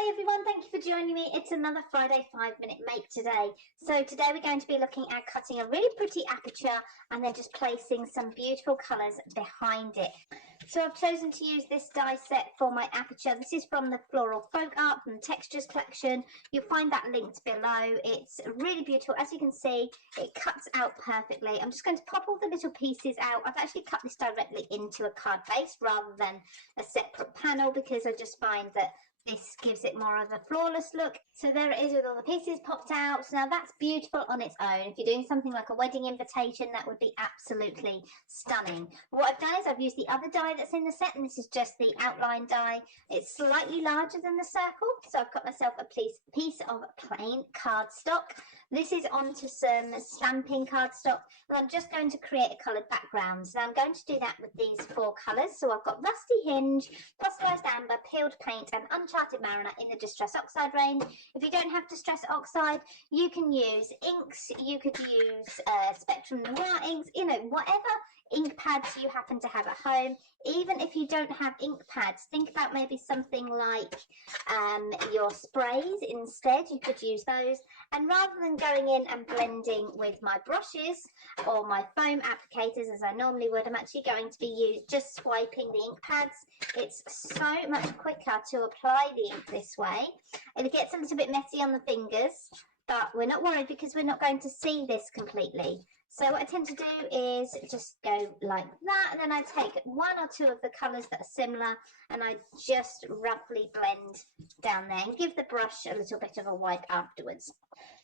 Hi everyone, thank you for joining me. It's another Friday 5-minute make today. So today we're going to be looking at cutting a really pretty aperture and then just placing some beautiful colours behind it. So I've chosen to use this die set for my aperture. This is from the Floral Folk Art from the Textures collection. You'll find that linked below. It's really beautiful. As you can see, it cuts out perfectly. I'm just going to pop all the little pieces out. I've actually cut this directly into a card base rather than a separate panel because I just find that this gives it more of a flawless look. So there it is with all the pieces popped out. So now that's beautiful on its own. If you're doing something like a wedding invitation, that would be absolutely stunning. What I've done is I've used the other die that's in the set, and this is just the outline die. It's slightly larger than the circle, so I've got myself a piece of plain cardstock. This is onto some stamping cardstock, and I'm just going to create a coloured background. So I'm going to do that with these 4 colours. So I've got Rusty Hinge, Fossilised Amber, Peeled Paint and Uncharted Mariner in the Distress Oxide range. If you don't have Distress Oxide, you can use inks, you could use Spectrum Noir inks, you know, whatever ink pads you happen to have at home. Even if you don't have ink pads, think about maybe something like your sprays instead. You could use those, and rather than going in and blending with my brushes or my foam applicators as I normally would, I'm actually going to be just swiping the ink pads. It's so much quicker to apply the ink this way. It gets a little bit messy on the fingers, but we're not worried because we're not going to see this completely. So what I tend to do is just go like that, and then I take 1 or 2 of the colours that are similar and I just roughly blend down there and give the brush a little bit of a wipe afterwards.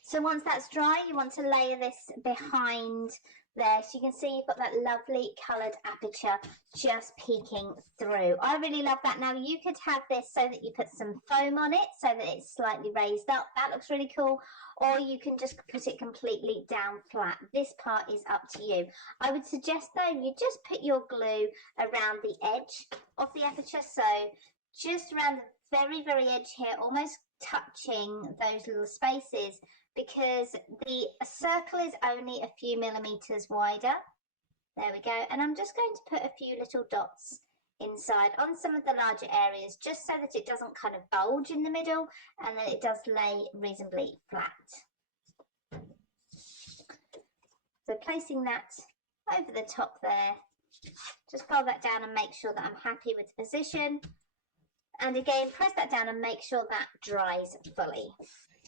So once that's dry, you want to layer this behind there, so you can see you've got that lovely coloured aperture just peeking through. I really love that. Now you could have this so that you put some foam on it so that it's slightly raised up. That looks really cool. Or you can just put it completely down flat. This part is up to you. I would suggest though you just put your glue around the edge of the aperture, so just around the very edge here, almost touching those little spaces, because the circle is only a few millimeters wider. There we go. And I'm just going to put a few little dots inside on some of the larger areas, just so that it doesn't kind of bulge in the middle and that it does lay reasonably flat. So placing that over the top there, just fold that down and make sure that I'm happy with the position. And again, press that down and make sure that dries fully.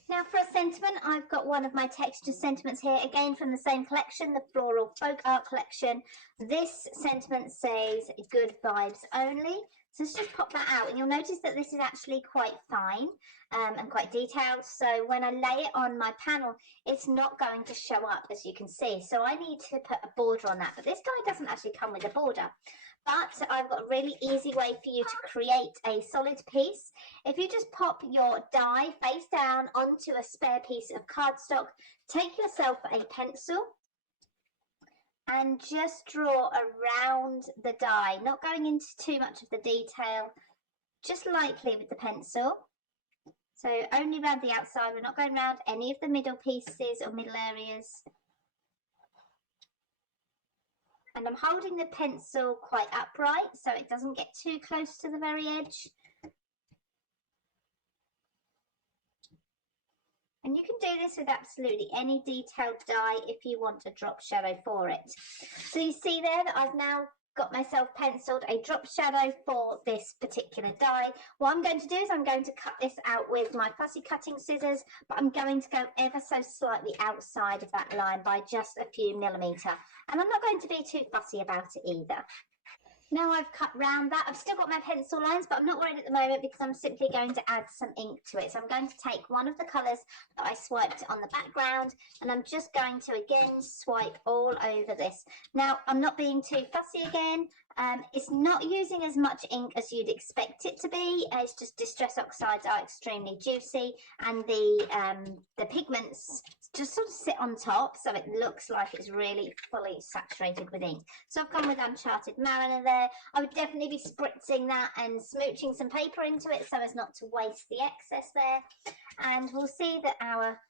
Now for a sentiment, I've got one of my texture sentiments here, again from the same collection, the Floral Folk Art collection. This sentiment says good vibes only. So let's just pop that out, and you'll notice that this is actually quite fine and quite detailed. So when I lay it on my panel, it's not going to show up, as you can see. So I need to put a border on that, but this die doesn't actually come with a border. But I've got a really easy way for you to create a solid piece. If you just pop your die face down onto a spare piece of cardstock, take yourself a pencil and just draw around the die, not going into too much of the detail, just lightly with the pencil. So only around the outside, we're not going around any of the middle pieces or middle areas. And I'm holding the pencil quite upright so it doesn't get too close to the very edge. And you can do this with absolutely any detailed die if you want a drop shadow for it. So you see there that I've now got myself penciled a drop shadow for this particular die. What I'm going to do is I'm going to cut this out with my fussy cutting scissors, but I'm going to go ever so slightly outside of that line by just a few millimetres. And I'm not going to be too fussy about it either. Now I've cut round that, I've still got my pencil lines, but I'm not worried at the moment because I'm simply going to add some ink to it. So I'm going to take one of the colours that I swiped on the background, and I'm just going to again swipe all over this. Now I'm not being too fussy again. It's not using as much ink as you'd expect it to be. It's just Distress Oxides are extremely juicy, and the pigments just sort of sit on top, so it looks like it's really fully saturated with ink. So I've gone with Uncharted Mariner there. I would definitely be spritzing that and smooching some paper into it so as not to waste the excess there. And we'll see that our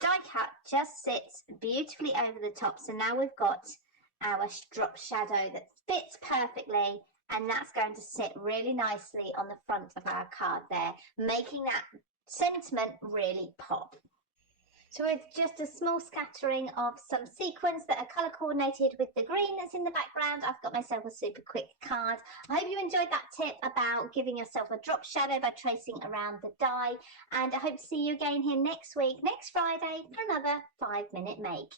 die cut just sits beautifully over the top. So now we've got our drop shadow that fits perfectly and that's going to sit really nicely on the front of our card there, making that sentiment really pop. So with just a small scattering of some sequins that are colour coordinated with the green that's in the background, I've got myself a super quick card. I hope you enjoyed that tip about giving yourself a drop shadow by tracing around the die, and I hope to see you again here next week, next Friday, for another 5-minute make.